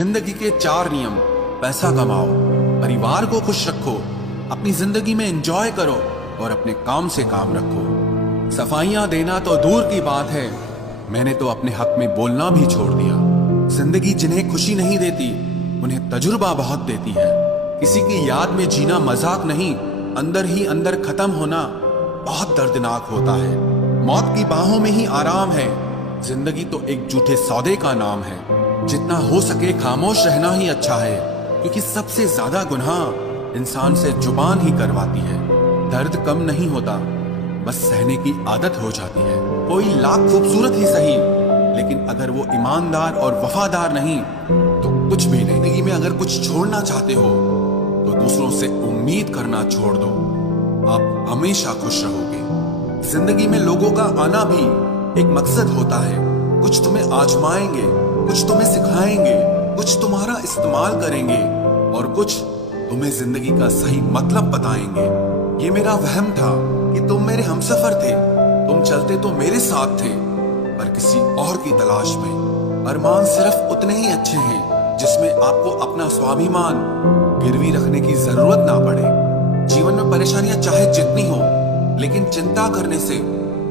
जिंदगी के 4 नियम। पैसा कमाओ, परिवार को खुश रखो, अपनी जिंदगी में एंजॉय करो और अपने काम से काम रखो। सफाइयां देना तो दूर की बात है, मैंने तो अपने हक में बोलना भी छोड़ दिया। जिंदगी जिन्हें खुशी नहीं देती उन्हें तजुर्बा बहुत देती है। किसी की याद में जीना मजाक नहीं, अंदर ही अंदर खत्म होना बहुत दर्दनाक होता है। मौत की बाहों में ही आराम है, जिंदगी तो एक झूठे सौदे का नाम है। जितना हो सके खामोश रहना ही अच्छा है, क्योंकि सबसे ज्यादा गुनाह इंसान से जुबान ही करवाती है। दर्द कम नहीं होता, बस सहने की आदत हो जाती है। कोई लाख खूबसूरत ही सही, लेकिन अगर वो ईमानदार और वफादार नहीं तो कुछ भी नहीं। जिंदगी में अगर कुछ छोड़ना चाहते हो तो दूसरों से उम्मीद करना छोड़ दो, आप हमेशा खुश रहोगे। जिंदगी में लोगों का आना भी एक मकसद होता है। कुछ तुम्हें आजमाएंगे, कुछ तुम्हें सिखाएंगे, कुछ तुम्हारा इस्तेमाल करेंगे और कुछ तुम्हें जिंदगी का सही मतलब बताएंगे। ये मेरा वहम था कि तुम मेरे हमसफर थे, तुम चलते तो मेरे साथ थे, पर किसी और की तलाश में। अरमान सिर्फ उतने ही अच्छे हैं जिसमें आपको अपना स्वाभिमान गिरवी रखने की जरूरत ना पड़े। जीवन में परेशानियां चाहे जितनी हो, लेकिन चिंता करने से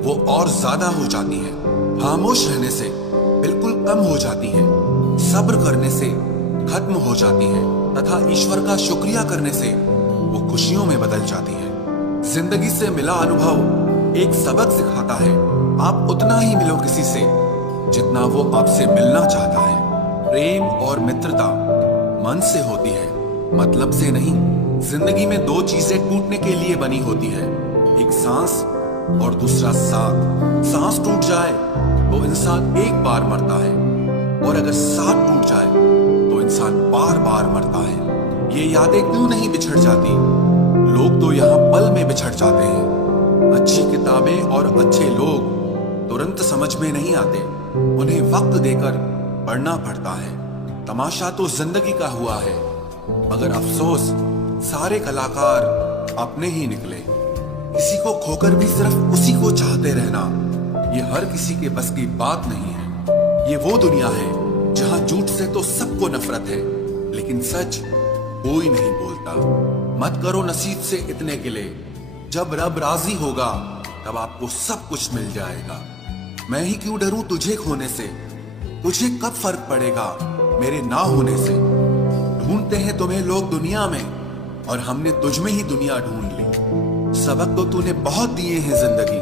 वो और ज्यादा हो जाती है। खामोश रहने से बिल्कुल कम हो जाती है। सब्र करने से खत्म हो जाती है तथा ईश्वर का शुक्रिया करने से वो खुशियों में बदल जाती है। जिंदगी से मिला अनुभव एक सबक सिखाता है। आप उतना ही मिलो किसी से जितना वो आपसे मिलना चाहता है। प्रेम और मित्रता मन से होती है, मतलब से नहीं। जिंदगी में 2 चीजें टूटने के लिए बनी होती है, एक सांस और दूसरा साथ। सांस टूट जाए तो इंसान एक बार मरता है, और अगर साथ टूट जाए तो इंसान बार बार मरता है। ये यादें क्यों नहीं बिछड़ जाती? लोग तो यहाँ पल में बिछड़ जाते हैं। अच्छी किताबें और अच्छे लोग तुरंत समझ में नहीं आते, उन्हें वक्त देकर पढ़ना पड़ता है। तमाशा तो जिंदगी का हुआ है, मगर अफसोस सारे कलाकार अपने ही निकले। किसी को खोकर भी सिर्फ उसी को चाहते रहना, ये हर किसी के बस की बात नहीं है। ये वो दुनिया है जहां झूठ से तो सबको नफरत है, लेकिन सच कोई नहीं बोलता। मत करो नसीब से इतने गिले, जब रब राजी होगा तब आपको सब कुछ मिल जाएगा। मैं ही क्यों डरूं तुझे खोने से, तुझे कब फर्क पड़ेगा मेरे ना होने से। ढूंढते हैं तुम्हें लोग दुनिया में, और हमने तुझ में ही दुनिया ढूंढ ली। सबक तो तूने बहुत दिए हैं जिंदगी,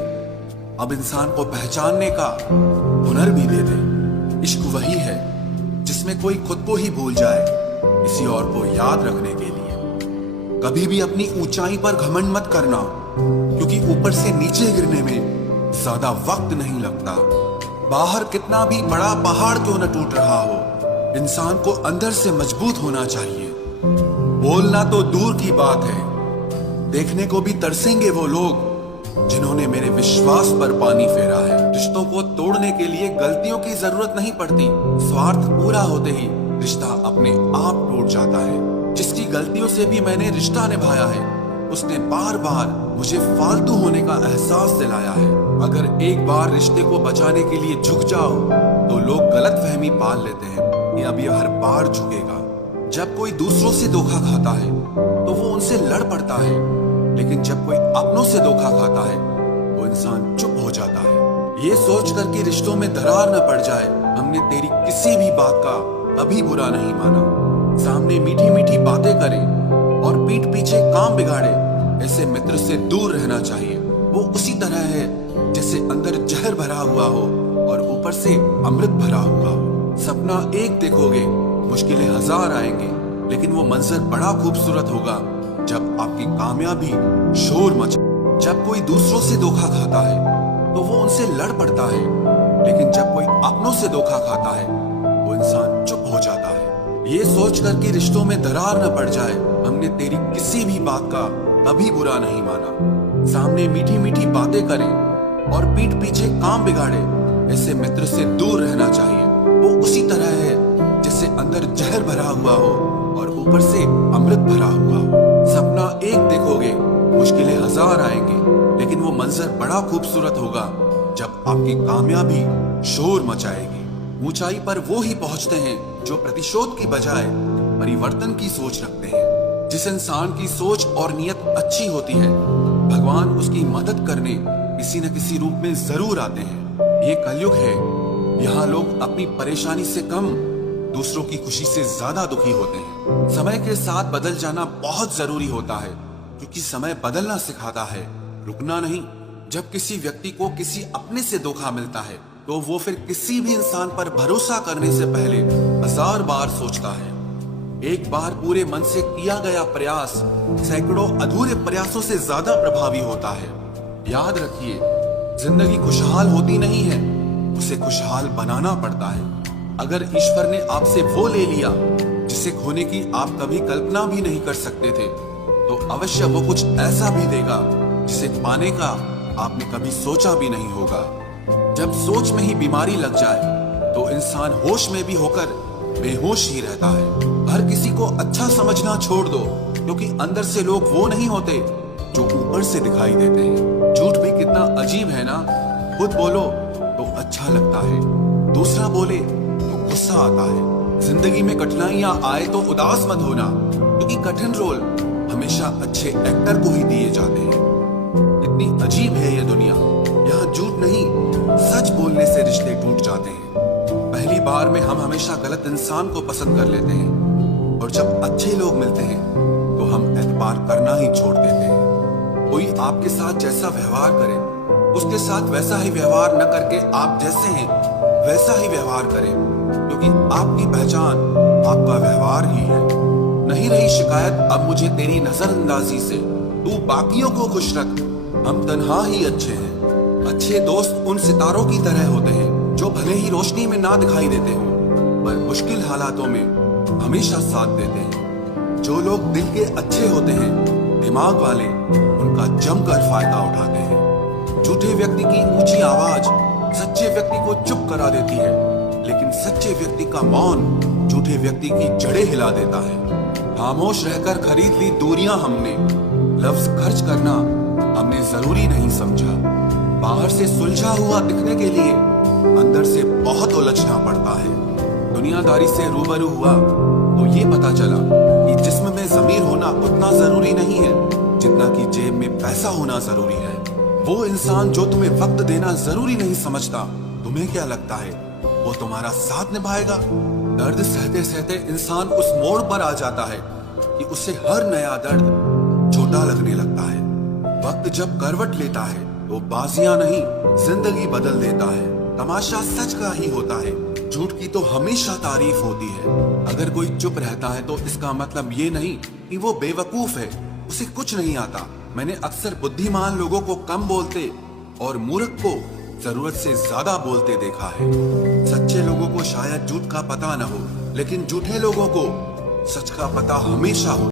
अब इंसान को पहचानने का हुनर भी दे दे। इश्क वही है जिसमें कोई खुद को ही भूल जाए किसी और को याद रखने के लिए। कभी भी अपनी ऊंचाई पर घमंड मत करना, क्योंकि ऊपर से नीचे गिरने में ज्यादा वक्त नहीं लगता। बाहर कितना भी बड़ा पहाड़ क्यों न टूट रहा हो, इंसान को अंदर से मजबूत होना चाहिए। बोलना तो दूर की बात है, देखने को भी तरसेंगे वो लोग जिन्होंने मेरे विश्वास पर पानी फेरा है। रिश्तों को तोड़ने के लिए गलतियों की जरूरत नहीं पड़ती, स्वार्थ पूरा होते ही रिश्ता अपने आप टूट जाता है। जिसकी गलतियों से भी मैंने रिश्ता निभाया है, उसने बार बार मुझे फालतू होने का एहसास दिलाया है। अगर एक बार रिश्ते को बचाने के लिए झुक जाओ तो लोग गलतफहमी पाल लेते हैं कि अब ये हर बार झुकेगा। जब कोई दूसरों से धोखा खाता है तो वो उनसे लड़ पड़ता है, लेकिन जब कोई अपनों से धोखा खाता है तो इंसान चुप हो जाता है। ये सोच कर कि रिश्तों में दरार न पड़ जाए, हमने तेरी किसी भी बात का कभी बुरा नहीं माना। सामने मीठी मीठी बातें करें और पीठ पीछे काम बिगाड़े, ऐसे मित्र से दूर रहना चाहिए। वो उसी तरह है जैसे अंदर जहर भरा हुआ हो और ऊपर से अमृत भरा हुआ हो। सपना एक देखोगे, मुश्किलें 1000 आएंगे, लेकिन वो मंजर बड़ा खूबसूरत होगा जब आपकी कामयाबी शोर मचा। जब कोई दूसरों से धोखा खाता है तो वो उनसे लड़ पड़ता है, लेकिन जब कोई अपनों से धोखा खाता है वो इंसान चुप हो जाता है। ये सोच कर कि रिश्तों में दरार न पड़ जाए, हमने तेरी किसी भी बात का कभी बुरा नहीं माना। सामने मीठी मीठी बातें करें और पीठ पीछे काम बिगाड़े, ऐसे मित्र से दूर रहना चाहिए। वो उसी तरह है जैसे अंदर जहर भरा हुआ हो और ऊपर से अमृत भरा हुआ हो। सपना एक देखोगे, मुश्किलें 1000 आएंगे, लेकिन वो मंजर बड़ा खूबसूरत होगा जब आपकी कामयाबी शोर मचाएगी। ऊंचाई पर वो ही पहुंचते हैं जो प्रतिशोध की बजाय परिवर्तन की सोच रखते हैं। जिस इंसान की सोच और नियत अच्छी होती है, भगवान उसकी मदद करने किसी न किसी रूप में जरूर आते हैं। ये कलयुग है, यहाँ लोग अपनी परेशानी से कम दूसरों की खुशी से ज्यादा दुखी होते हैं। समय के साथ बदल जाना बहुत जरूरी होता है, क्योंकि समय बदलना सिखाता है, रुकना नहीं। जब किसी व्यक्ति को किसी अपने से धोखा मिलता है तो वो फिर किसी भी इंसान पर भरोसा करने से पहले 1000 बार सोचता है। एक बार पूरे मन से किया गया प्रयास सैकड़ों अधूरे प्रयासों से ज्यादा प्रभावी होता है। याद रखिए, जिंदगी खुशहाल होती नहीं है, उसे खुशहाल बनाना पड़ता है। अगर ईश्वर ने आपसे वो ले लिया जिसे खोने की आप कभी कल्पना भी नहीं कर सकते थे, तो अवश्य वो कुछ ऐसा भी देगा जिसे पाने का आपने कभी सोचा भी नहीं होगा। जब सोच में ही बीमारी लग जाए तो इंसान होश में भी होकर बेहोश ही रहता है। हर किसी को अच्छा समझना छोड़ दो, क्योंकि अंदर से लोग वो नहीं होते जो ऊपर से दिखाई देते हैं। झूठ भी कितना अजीब है ना। खुद बोलो तो अच्छा लगता है, दूसरा बोले तो गुस्सा आता है। जिंदगी में कठिनाइयां आए तो उदास मत होना, क्योंकि कठिन रोल हमेशा अच्छे एक्टर को ही दिए जाते हैं। इतनी अजीब है ये दुनिया, यहाँ झूठ नहीं, सच बोलने से रिश्ते टूट जाते हैं। पहली बार में हम हमेशा गलत इंसान को पसंद कर लेते हैं, और जब अच्छे लोग मिलते हैं तो हम एतबार करना ही छोड़ देते हैं। कोई आपके साथ जैसा व्यवहार करे, उसके साथ वैसा ही व्यवहार न करके आप जैसे हैं वैसा ही व्यवहार करें, क्योंकि आपकी पहचान आपका व्यवहार ही है। नहीं रही शिकायत अब मुझे तेरी नजरअंदाजी से, तू बाकियों को खुश रख, हम तन्हा ही अच्छे हैं। अच्छे दोस्त उन सितारों की तरह होते हैं जो भले ही रोशनी में ना दिखाई देते हो, पर मुश्किल हालातों में हमेशा साथ देते हैं। जो लोग दिल के अच्छे होते हैं, दिमाग वाले, उनका जमकर फायदा उठाते हैं। झूठे व्यक्ति की ऊंची आवाज सच्चे व्यक्ति को चुप करा देती है, लेकिन सच्चे व्यक्ति का मौन झूठे व्यक्ति की जड़ें हिला देता है। खामोश रहकर खरीद ली दूरियां हमने, लफ्ज खर्च करना हमने जरूरी नहीं समझा। बाहर से सुलझा हुआ दिखने के लिए अंदर से बहुत उलझना पड़ता है। दुनियादारी से रूबरू हुआ तो ये पता चला कि जिस्म में ज़मीर होना उतना जरूरी नहीं है जितना कि जेब में पैसा होना जरूरी है। वो इंसान जो तुम्हें वक्त देना जरूरी नहीं समझता, तुम्हें क्या लगता है वो तुम्हारा साथ निभाएगा? दर्द सहते सहते इंसान उस मोड़ पर आ जाता है कि उसे हर नया दर्द छोटा लगने लगता है। वक्त जब करवट लेता है तो बाजियां नहीं, जिंदगी बदल देता है। तमाशा सच का ही होता है, झूठ की तो हमेशा तारीफ होती है। अगर कोई चुप रहता है तो इसका मतलब ये नहीं कि वो बेवकूफ है, उसे कुछ नहीं आता। मैंने अक्सर बुद्धिमान लोगों को कम बोलते और मूर्ख को जरूरत से ज्यादा बोलते देखा है। सच्चे लोगों को शायद झूठ का पता न हो, लेकिन झूठे लोगों को सच का पता हमेशा हो।